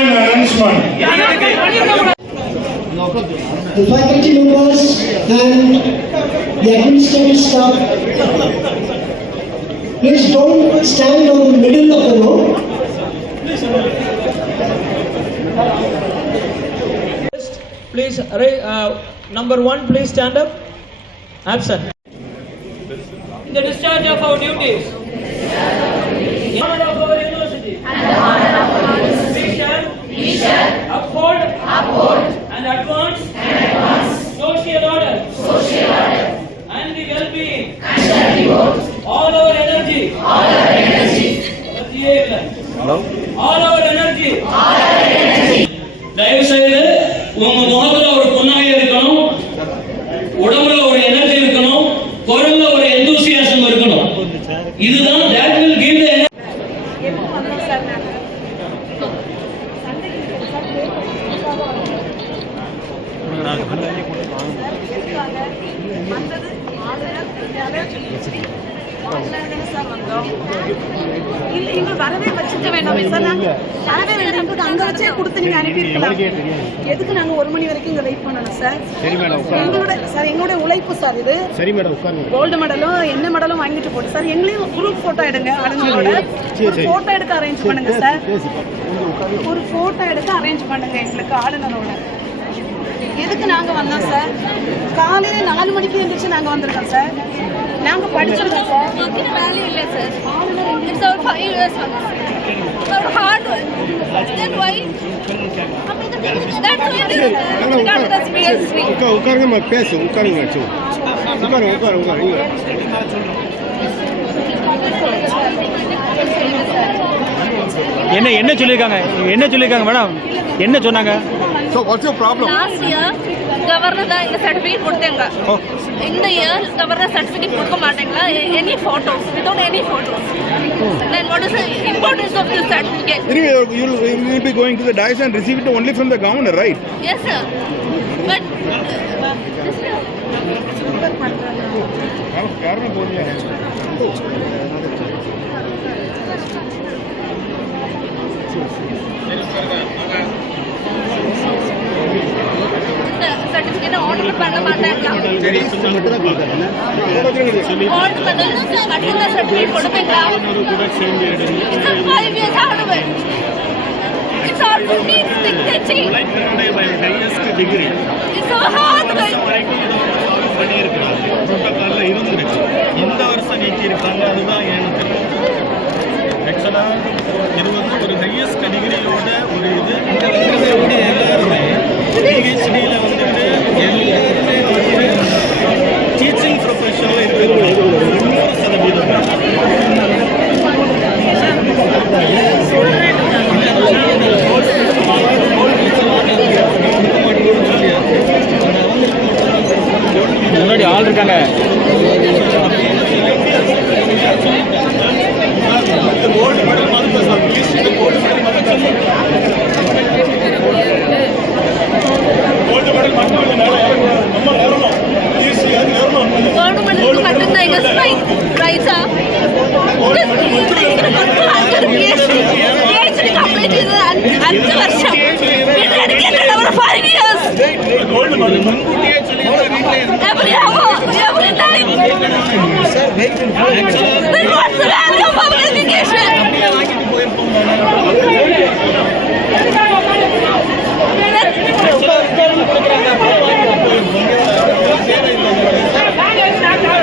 an announcement. The faculty members and the administrative staff, please don't stand on the middle of the road. Please, number 1, please stand up. Absent. In the discharge of our duties, in honor of our university, we shall uphold and advance social order and the well-being all our energy. All our energy. தயவு செய்து உங்க முகத்துல ஒரு புன்னகை இருக்கணும், உடம்புல ஒரு எனர்ஜி இருக்கணும், குரல்ல ஒரு எந்தூசியாசம் இருக்கணும். இதுதான் that will give the வரவே வச்சுக்க வேண்டாமே சார். அங்க வச்சே கொடுத்து நீங்க அனுப்பியிருக்கலாம். எதுக்கு நாங்க 1 மணி வரைக்கும் இங்க வெயிட் பண்ணணும் சார்? எங்களோட உழைப்பு சார் இது. கோல்டு மெடலும் என்ன மெடலும் வாங்கிட்டு போட்டு சார் எங்களையும் குரூப் போட்டோ எடுங்க. ஆளுங்களோட ஒரு போட்டோ எடுக்க அரேஞ்ச் பண்ணுங்க சார். ஒரு போட்டோ எடுக்க அரேஞ்ச் பண்ணுங்க எங்களுக்கு ஆளுநரோட. எதுக்கு நாங்க வந்தோம் சார்? காலையில 4 மணிக்கு எழுந்திரிச்சு நாங்க வந்திருக்கோம் சார். நாங்க படிச்சிருக்கோம் சார். வேல்யூ இல்லை sir. It's our 5 years our hard work. Then why? That's why it is regarded as BSc. உட்காருங்க பேசு. உட்காருங்க. உட்காருங்க. என்ன சொல்லிருக்காங்க மேடம்? என்ன சொன்னாங்க? So what's your problem? Last year governor தான் இந்த certificate கொடுத்தாங்க. இந்த year governor certificate கொடுக்க மாட்டேங்களா? Any photos, without any photos. Then what is the importance of this certificate? You will be going to the dais and receive it only from the governor, right? Yes sir. But யாருமே போறீங்க? certificate order பண்ண மாட்டாங்களா? ஆர்டர் பண்ணனும் சார். மற்ற சர்டிஃபிகேட் கொடுப்பீங்களா? It's a 5 years hard work. It's our 15th signature. It's a hard work. எந்த வருஷம் நீக்கி இருக்காங்க அதுதான் எனக்கு ஆக்சுவலா இது ஒரு ஹையஸ்ட் டிகிரியோட ஒரு இது. எல்லாருமே பிஹெச்டியில் வந்துட்டு எல்லாருமே டீச்சிங் ப்ரொஃபஷனில் இருக்கிறது 100%. முன்னாடி ஆள் இருக்காங்க. கோல்டு மெடல் மாதிரி கோல்டு மெடல் மட்டும்தான் எங்க ரைட்ஸா கம்ப்ளீட் 5 வருஷம் ஒரு 5 years every hour every time. Then what's the value of our education?